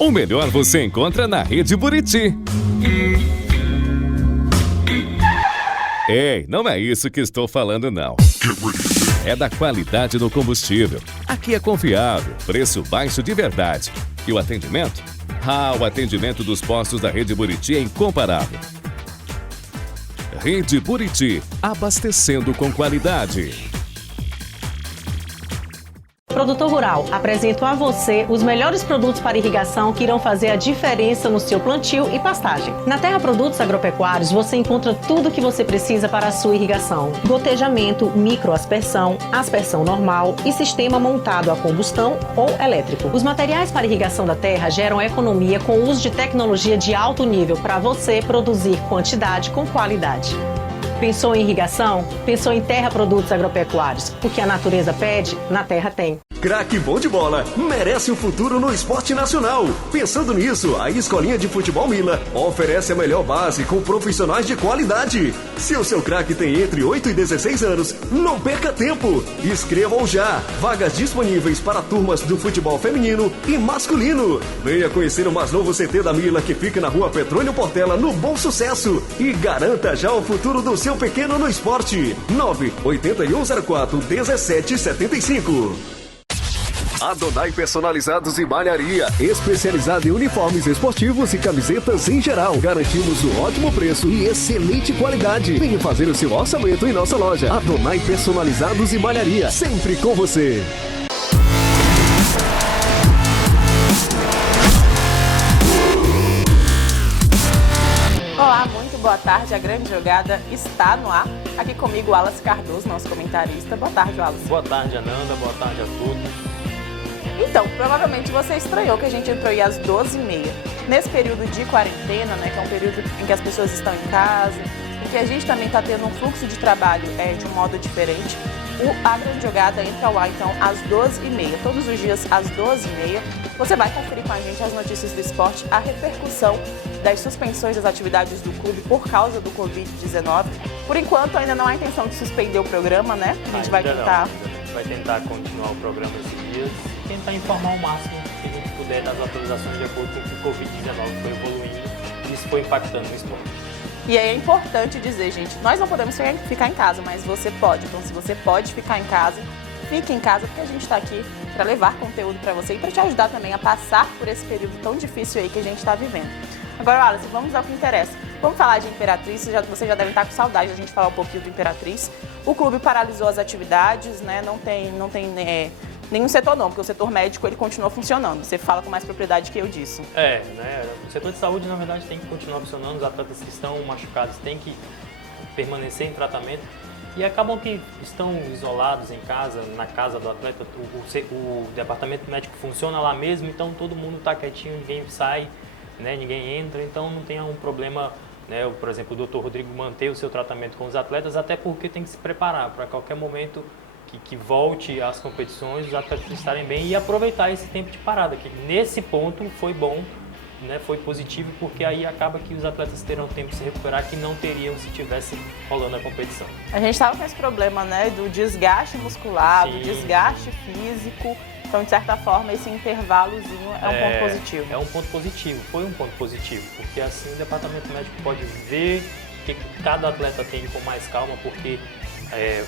O melhor você encontra na Rede Buriti. Ei, não é isso que estou falando não. É da qualidade do combustível. Aqui é confiável, preço baixo de verdade. E o atendimento? O atendimento dos postos da Rede Buriti é incomparável. Rede Buriti, abastecendo com qualidade. Produtor Rural, apresento a você os melhores produtos para irrigação que irão fazer a diferença no seu plantio e pastagem. Na Terra Produtos Agropecuários você encontra tudo o que você precisa para a sua irrigação. Gotejamento, microaspersão, aspersão normal e sistema montado a combustão ou elétrico. Os materiais para irrigação da terra geram economia com o uso de tecnologia de alto nível para você produzir quantidade com qualidade. Pensou em irrigação? Pensou em Terra Produtos Agropecuários. O que a natureza pede, na terra tem. Craque bom de bola merece um futuro no esporte nacional. Pensando nisso, a Escolinha de Futebol Mila oferece a melhor base com profissionais de qualidade. Se o seu craque tem entre 8 e 16 anos, não perca tempo. Inscreva-o já. Vagas disponíveis para turmas do futebol feminino e masculino. Venha conhecer o mais novo CT da Mila que fica na rua Petrônio Portela, no Bom Sucesso. E garanta já o futuro do seu pequeno no esporte. 98104-1775. Adonai Personalizados e Malharia, especializada em uniformes esportivos e camisetas em geral. Garantimos um ótimo preço e excelente qualidade. Venha fazer o seu orçamento em nossa loja. Adonai Personalizados e Malharia, sempre com você. Olá, muito boa tarde. A grande jogada está no ar. Aqui comigo, Wallace Cardoso, nosso comentarista. Boa tarde, Wallace. Boa tarde, Ananda. Boa tarde a todos. Então, provavelmente você estranhou que a gente entrou aí às 12h30. Nesse período de quarentena, né, que é um período em que as pessoas estão em casa, em que a gente também está tendo um fluxo de trabalho de um modo diferente, a grande jogada entra ao ar, então, às 12h30. Todos os dias, às 12h30, você vai conferir com a gente as notícias do esporte, a repercussão das suspensões das atividades do clube por causa do Covid-19. Por enquanto, ainda não há intenção de suspender o programa, né? A gente vai tentar... Vai tentar continuar o programa esses dias e tentar informar o máximo que a gente puder das atualizações de acordo com o que o Covid-19 foi evoluindo e isso foi impactando no esporte. E aí é importante dizer, gente, nós não podemos ficar em casa, mas você pode. Então, se você pode ficar em casa, fique em casa, porque a gente está aqui para levar conteúdo para você e para te ajudar também a passar por esse período tão difícil aí que a gente está vivendo. Agora, Wallace, vamos ao que interessa. Vamos falar de Imperatriz, você já deve estar com saudade da gente falar um pouquinho do Imperatriz. O clube paralisou as atividades, né? Não tem nenhum setor não, porque o setor médico ele continua funcionando. Você fala com mais propriedade que eu disso. O setor de saúde, na verdade, tem que continuar funcionando. Os atletas que estão machucados têm que permanecer em tratamento e acabam que estão isolados em casa, na casa do atleta. O departamento médico funciona lá mesmo, então todo mundo está quietinho, ninguém sai, né? Ninguém entra, então não tem um problema. Por exemplo, o Dr. Rodrigo manter o seu tratamento com os atletas, até porque tem que se preparar para qualquer momento que volte às competições, os atletas estarem bem e aproveitar esse tempo de parada, que nesse ponto foi bom, né, foi positivo, porque aí acaba que os atletas terão tempo de se recuperar que não teriam se tivesse rolando a competição. A gente estava com esse problema, né, do desgaste muscular, do desgaste físico. Então, de certa forma, esse intervalozinho é um ponto positivo. É um ponto positivo, foi um ponto positivo, porque assim o departamento médico pode ver o que cada atleta tem com mais calma, porque,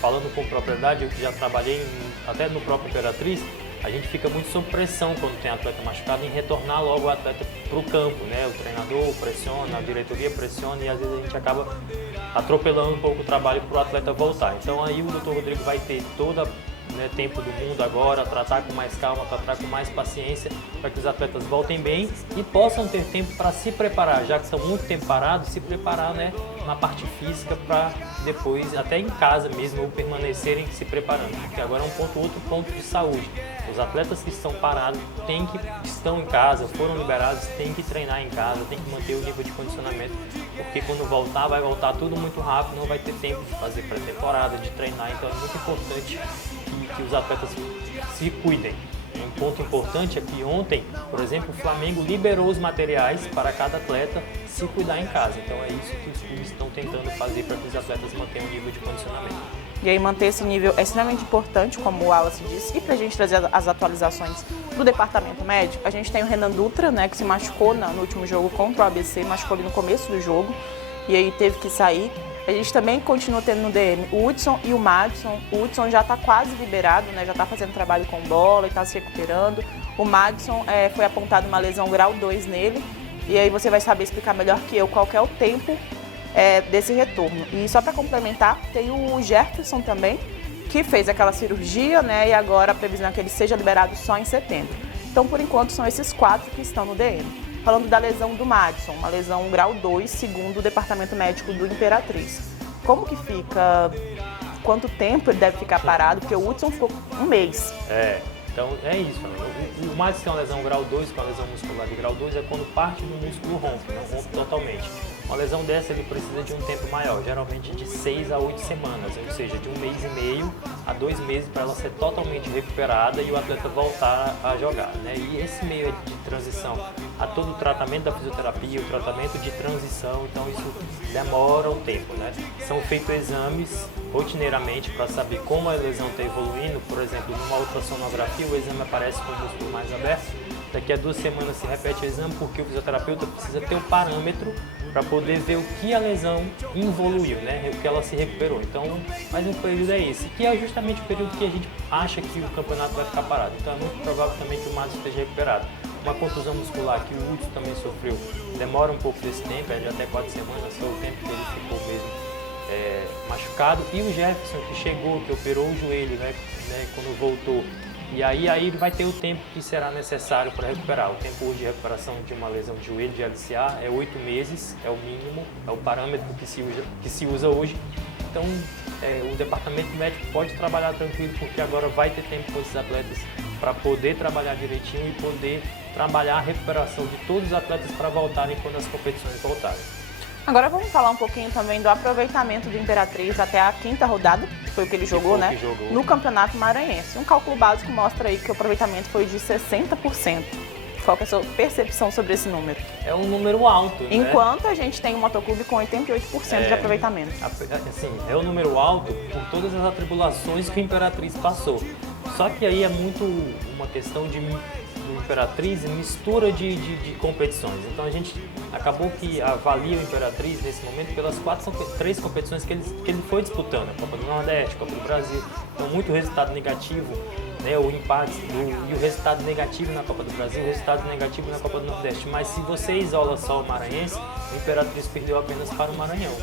falando com propriedade, eu que já trabalhei até no próprio Imperatriz, a gente fica muito sob pressão quando tem atleta machucado em retornar logo o atleta para o campo, né? O treinador pressiona, a diretoria pressiona e às vezes a gente acaba atropelando um pouco o trabalho para o atleta voltar. Então aí o Dr. Rodrigo vai ter tempo do mundo agora, tratar com mais calma, tratar com mais paciência para que os atletas voltem bem e possam ter tempo para se preparar, já que estão muito tempo parados, se preparar, né, na parte física para depois, até em casa mesmo, permanecerem se preparando, porque agora é outro ponto de saúde. Os atletas que estão parados estão em casa, foram liberados, têm que treinar em casa, têm que manter o nível de condicionamento, porque quando voltar, vai voltar tudo muito rápido, não vai ter tempo de fazer pré-temporada, de treinar, então é muito importante que os atletas se cuidem. É ponto importante é que ontem, por exemplo, o Flamengo liberou os materiais para cada atleta se cuidar em casa. Então é isso que os clubes estão tentando fazer para que os atletas mantenham o nível de condicionamento. E aí manter esse nível é extremamente importante, como o Wallace disse, e para a gente trazer as atualizações do departamento médico, a gente tem o Renan Dutra, né, que se machucou no último jogo contra o ABC, machucou ali no começo do jogo, e aí teve que sair. A gente também continua tendo no DM o Hudson e o Madison. O Hudson já está quase liberado, né? Já está fazendo trabalho com bola e está se recuperando. O Madison foi apontado uma lesão grau 2 nele. E aí você vai saber explicar melhor que eu qual que é o tempo desse retorno. E só para complementar, tem o Jefferson também, que fez aquela cirurgia, né? E agora a previsão é que ele seja liberado só em setembro. Então, por enquanto, são esses 4 que estão no DM. Falando da lesão do Madison, uma lesão grau 2, segundo o departamento médico do Imperatriz. Como que fica? Quanto tempo ele deve ficar parado? Porque o Hudson ficou um mês. Então é isso. O Madison tem uma lesão grau 2, com a lesão muscular de grau 2 é quando parte do músculo rompe, não rompe totalmente. Uma lesão dessa ele precisa de um tempo maior, geralmente de 6 a 8 semanas, ou seja, de 1 mês e meio a 2 meses para ela ser totalmente recuperada e o atleta voltar a jogar, né? E esse meio de transição a todo o tratamento da fisioterapia, o tratamento de transição, então isso demora um tempo, né? São feitos exames rotineiramente para saber como a lesão está evoluindo, por exemplo, numa ultrassonografia o exame aparece com o músculo mais aberto. Daqui a 2 semanas se repete o exame porque o fisioterapeuta precisa ter um parâmetro para poder ver o que a lesão evoluiu, né? O que ela se recuperou. Então, mais um período é esse, que é justamente o período que a gente acha que o campeonato vai ficar parado. Então é muito provável também que o Madison esteja recuperado. Uma contusão muscular que o Hudson também sofreu demora um pouco desse tempo, é de até 4 semanas, foi o tempo que ele ficou mesmo machucado. E o Jefferson, que chegou, que operou o joelho, né, quando voltou. E aí ele vai ter o tempo que será necessário para recuperar. O tempo hoje de recuperação de uma lesão de joelho de LCA é 8 meses, é o mínimo, é o parâmetro que se usa hoje. Então o departamento médico pode trabalhar tranquilo, porque agora vai ter tempo com esses atletas para poder trabalhar direitinho e poder trabalhar a recuperação de todos os atletas para voltarem quando as competições voltarem. Agora vamos falar um pouquinho também do aproveitamento do Imperatriz até a 5ª rodada, que foi o que ele jogou, né? No Campeonato Maranhense. Um cálculo básico mostra aí que o aproveitamento foi de 60%. Qual que é a sua percepção sobre esse número? É um número alto, né? Enquanto a gente tem um motoclube com 88% de aproveitamento. Assim, é um número alto por todas as atribulações que o Imperatriz passou. Só que aí é muito uma questão do Imperatriz e mistura de competições. Então a gente acabou que avalia o Imperatriz nesse momento pelas 3 competições que ele foi disputando, a Copa do Nordeste, a Copa do Brasil. Então muito resultado negativo, né, o empate e o resultado negativo na Copa do Brasil, o resultado negativo na Copa do Nordeste. Mas se você isola só o Maranhense, o Imperatriz perdeu apenas para o Maranhão.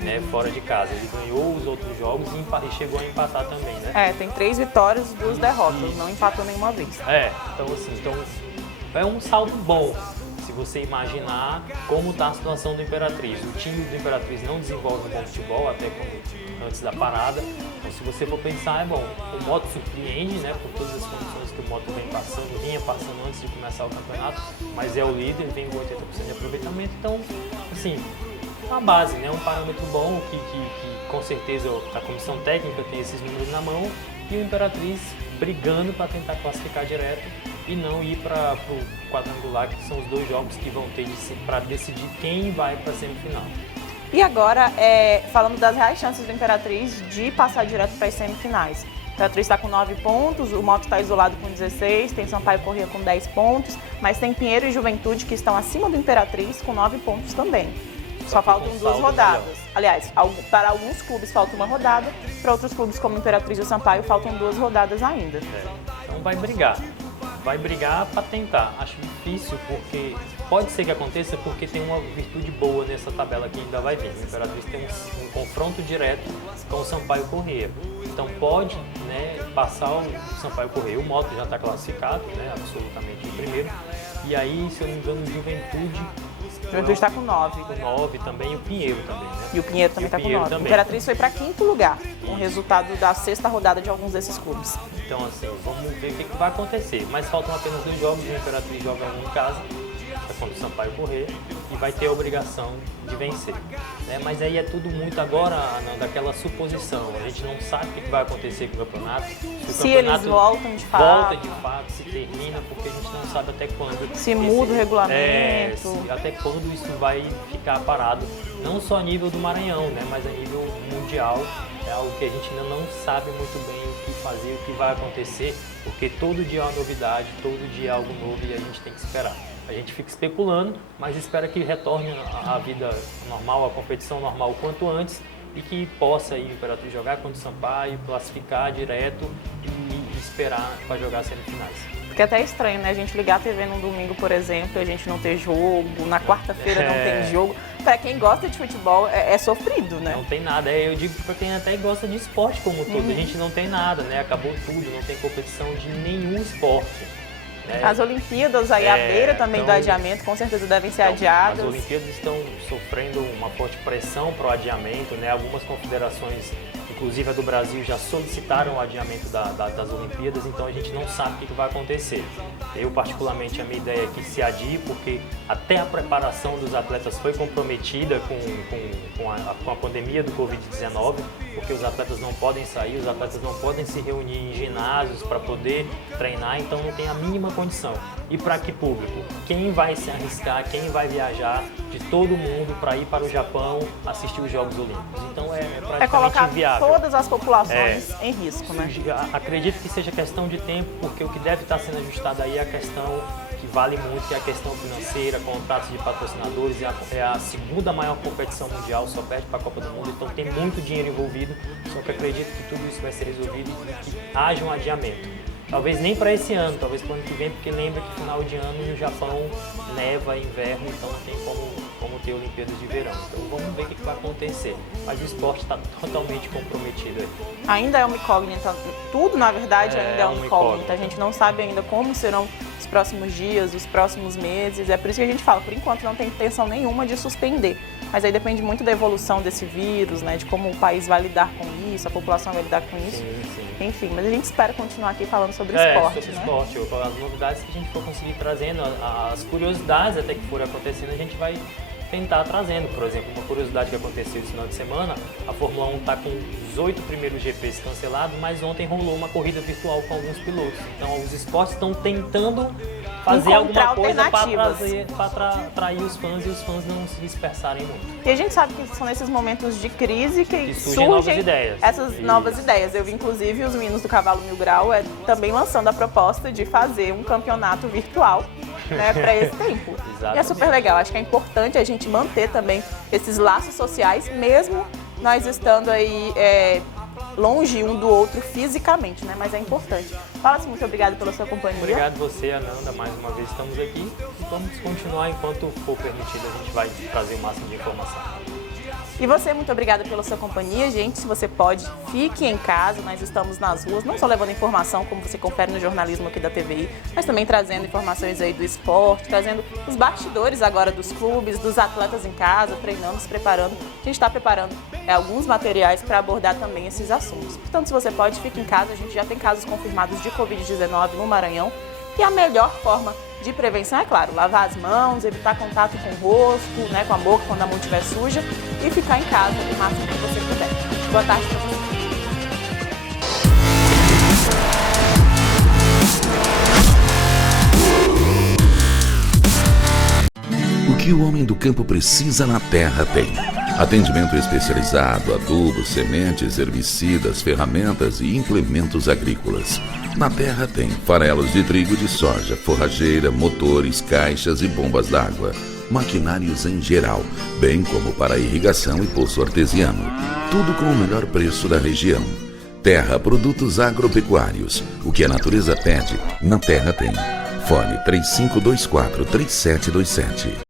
Né, fora de casa. Ele ganhou os outros jogos e chegou a empatar também, né? Tem 3 vitórias e 2 derrotas, não empatou nenhuma vez. Então assim, é um saldo bom, se você imaginar como está a situação do Imperatriz. O time do Imperatriz não desenvolve um bom futebol, até como antes da parada. Então se você for pensar, o Moto surpreende, né, por todas as condições que o Moto vinha passando antes de começar o campeonato, mas é o líder, vem com 80% de aproveitamento, então, assim, uma base, né? Um parâmetro bom que com certeza a comissão técnica tem esses números na mão e o Imperatriz brigando para tentar classificar direto e não ir para o quadrangular, que são os 2 jogos que vão ter para decidir quem vai para a semifinal. E agora, falando das reais chances do Imperatriz de passar direto para as semifinais. O Imperatriz está com 9 pontos, o Moto está isolado com 16, tem Sampaio Corrêa com 10 pontos, mas tem Pinheiro e Juventude que estão acima do Imperatriz com 9 pontos também. Só faltam 2 rodadas. Melhor. Aliás, para alguns clubes falta uma rodada, para outros clubes como Imperatriz e Sampaio faltam 2 rodadas ainda. Então vai brigar para tentar. Acho difícil porque pode ser que aconteça porque tem uma virtude boa nessa tabela que ainda vai vir. O Imperatriz tem um confronto direto com o Sampaio Corrêa. Então pode, né, passar o Sampaio Corrêa. O Moto já está classificado, né, absolutamente em primeiro. E aí, se eu não me engano, o Juventude está com 9. Com 9 também, e o Pinheiro também, né? E o Pinheiro também está com 9. O Imperatriz foi para 5º lugar, com o resultado da 6ª rodada de alguns desses clubes. Então, assim, vamos ver o que vai acontecer. Mas faltam apenas 2 jogos, o Imperatriz joga um em casa, mata-mata contra o Sampaio Corrêa e vai ter a obrigação de vencer. Né? Mas aí é tudo muito agora daquela suposição. A gente não sabe o que vai acontecer com o campeonato. Se eles voltam de fato. Volta de fato, se termina, porque a gente não sabe até quando. Se muda o regulamento. Até quando isso vai ficar parado. Não só a nível do Maranhão, né? Mas a nível mundial. É algo que a gente ainda não sabe muito bem o que fazer, o que vai acontecer, porque todo dia é uma novidade, todo dia é algo novo e a gente tem que esperar. A gente fica especulando, mas espera que retorne a vida normal, a competição normal o quanto antes e que possa ir o Imperatriz jogar contra o Sampaio, classificar direto e esperar para jogar as semifinais. Porque é até estranho, né? A gente ligar a TV num domingo, por exemplo, a gente não ter jogo, na quarta-feira não tem jogo. Para quem gosta de futebol, é sofrido, né? Não tem nada. Eu digo para quem até gosta de esporte como todo, a gente não tem nada, né? Acabou tudo, não tem competição de nenhum esporte. Né? As Olimpíadas aí à beira também do adiamento, com certeza devem ser adiadas. As Olimpíadas estão sofrendo uma forte pressão para o adiamento, né? Algumas confederações, inclusive a do Brasil, já solicitaram o adiamento das Olimpíadas, então a gente não sabe o que vai acontecer. Eu, particularmente, a minha ideia é que se adie, porque até a preparação dos atletas foi comprometida com a pandemia do Covid-19, porque os atletas não podem sair, os atletas não podem se reunir em ginásios para poder treinar, então não tem a mínima condição. E para que público? Quem vai se arriscar, quem vai viajar de todo mundo para ir para o Japão assistir os Jogos Olímpicos? Então é praticamente colocar inviável. Todas as populações em risco, né? Acredito que seja questão de tempo, porque o que deve estar sendo ajustado aí é a questão que vale muito, que é a questão financeira, contratos de patrocinadores, é a segunda maior competição mundial, só perde para a Copa do Mundo, então tem muito dinheiro envolvido, só que acredito que tudo isso vai ser resolvido e que haja um adiamento. Talvez nem para esse ano, talvez para o ano que vem, porque lembra que final de ano no Japão neva, inverno, então não tem como ter Olimpíadas de verão. Então vamos ver o que vai acontecer. Mas o esporte está totalmente comprometido aí. Ainda é uma incógnita, tudo na verdade ainda é uma incógnita. A gente não sabe ainda como serão os próximos dias, os próximos meses. É por isso que a gente fala, por enquanto não tem intenção nenhuma de suspender. Mas aí depende muito da evolução desse vírus, né, de como o país vai lidar com isso, a população vai lidar com isso. Sim. Enfim, mas a gente espera continuar aqui falando sobre esporte, sobre esporte. As novidades que a gente for conseguir trazendo, as curiosidades até que forem acontecendo, a gente vai tentar trazendo. Por exemplo, uma curiosidade que aconteceu esse final de semana, a Fórmula 1 está com os 8 primeiros GPs cancelados, mas ontem rolou uma corrida virtual com alguns pilotos. Então os esportes estão tentando fazer alguma coisa para atrair os fãs e os fãs não se dispersarem muito. E a gente sabe que são nesses momentos de crise que surgem essas novas ideias. Eu vi inclusive os meninos do Cavalo Mil Grau também lançando a proposta de fazer um campeonato virtual, né, para esse tempo. E é super legal, acho que é importante a gente manter também esses laços sociais, mesmo nós estando aí longe um do outro fisicamente, né? Mas é importante. Fala-se, muito obrigado pela sua companhia. Obrigado você, Ananda, mais uma vez estamos aqui e vamos continuar enquanto for permitido, a gente vai trazer o máximo de informação. E você, muito obrigada pela sua companhia, gente. Se você pode, fique em casa. Nós estamos nas ruas, não só levando informação, como você confere no jornalismo aqui da TVI, mas também trazendo informações aí do esporte, trazendo os bastidores agora dos clubes, dos atletas em casa, treinando, se preparando. A gente está preparando alguns materiais para abordar também esses assuntos. Portanto, se você pode, fique em casa. A gente já tem casos confirmados de Covid-19 no Maranhão. E a melhor forma de prevenção é, claro, lavar as mãos, evitar contato com o rosto, né, com a boca quando a mão estiver suja e ficar em casa o máximo que você puder. Boa tarde para você. O que o homem do campo precisa na terra tem. Atendimento especializado, adubos, sementes, herbicidas, ferramentas e implementos agrícolas. Na terra tem farelos de trigo, de soja, forrageira, motores, caixas e bombas d'água. Maquinários em geral, bem como para irrigação e poço artesiano. Tudo com o melhor preço da região. Terra Produtos Agropecuários. O que a natureza pede, na terra tem. Fone 3524-3727.